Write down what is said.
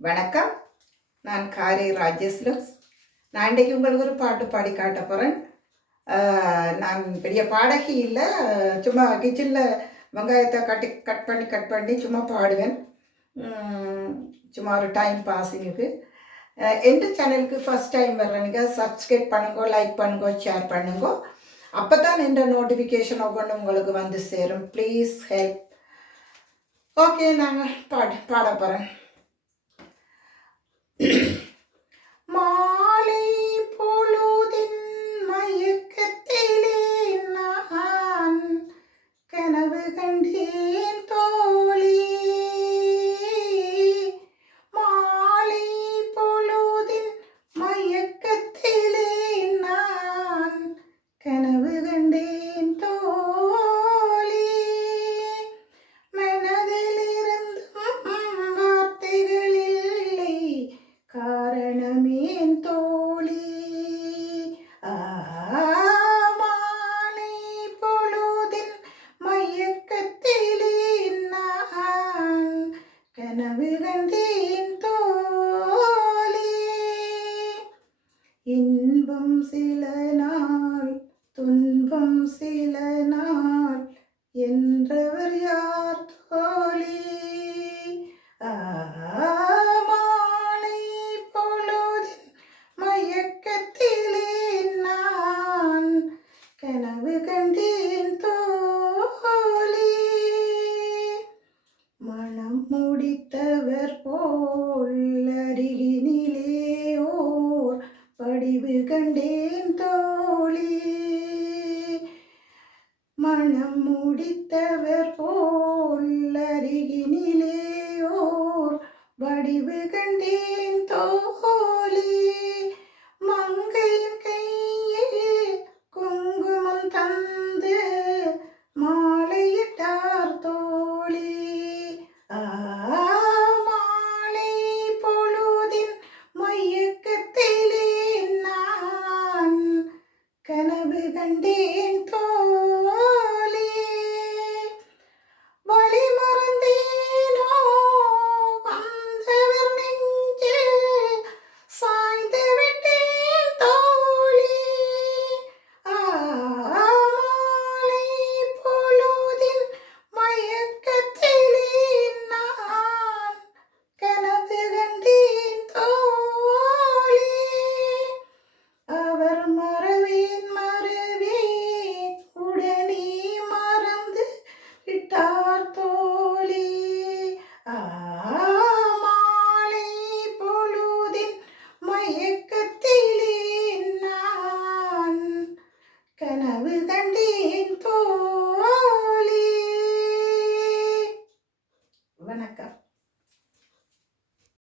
வணக்கம். நான் காரை ராஜேஸ்லுக்ஸ் நான் இன்றைக்கு உங்களுக்கு ஒரு பாட்டு பாடி காட்ட போகிறேன் நான் பெரிய பாடகி இல்லை. சும்மா கிச்சனில் வெங்காயத்தை கட்டி கட் பண்ணி கட் பண்ணி சும்மா பாடுவேன். சும்மா ஒரு டைம் பாஸிங்குக்கு எந்த சேனலுக்கு ஃபஸ்ட் டைம் வர்றனுங்க சப்ஸ்கிரைப் பண்ணுங்கோ லைக் பண்ணுங்கோ ஷேர் பண்ணுங்கோ அப்போ தான் இந்த நோட்டிஃபிகேஷன் ஒவ்வொன்று உங்களுக்கு வந்து சேரும். ப்ளீஸ் ஹெல்ப் ஓகே நாங்கள் பாடு பாட போகிறேன் மாலை பொழுதின் மயக்கத்திலே நான் கனவு கண்டேன் தோழி மாலை பொழுதின் மயக்கத்திலே நான் கனவு கண்டேன் தோழி மனதிலிருந்தும் வார்த்தைகள் இல்லை காரணமேன் தோழி ஆ, மாலை பொழுதின் மயக்கத்திலே நான் கனவு கண்டேன் தோழி. இன்பம் சில நாள் துன்பம் சில நாள் என்றவர் யார் தோழி? மாலை பொழுதின் மயக்கத்திலே நான் கனவு கண்டேன் தோழி படிவு கண்டேன் தோழி மனம் முடித்தவர் கண்டேன் தோழி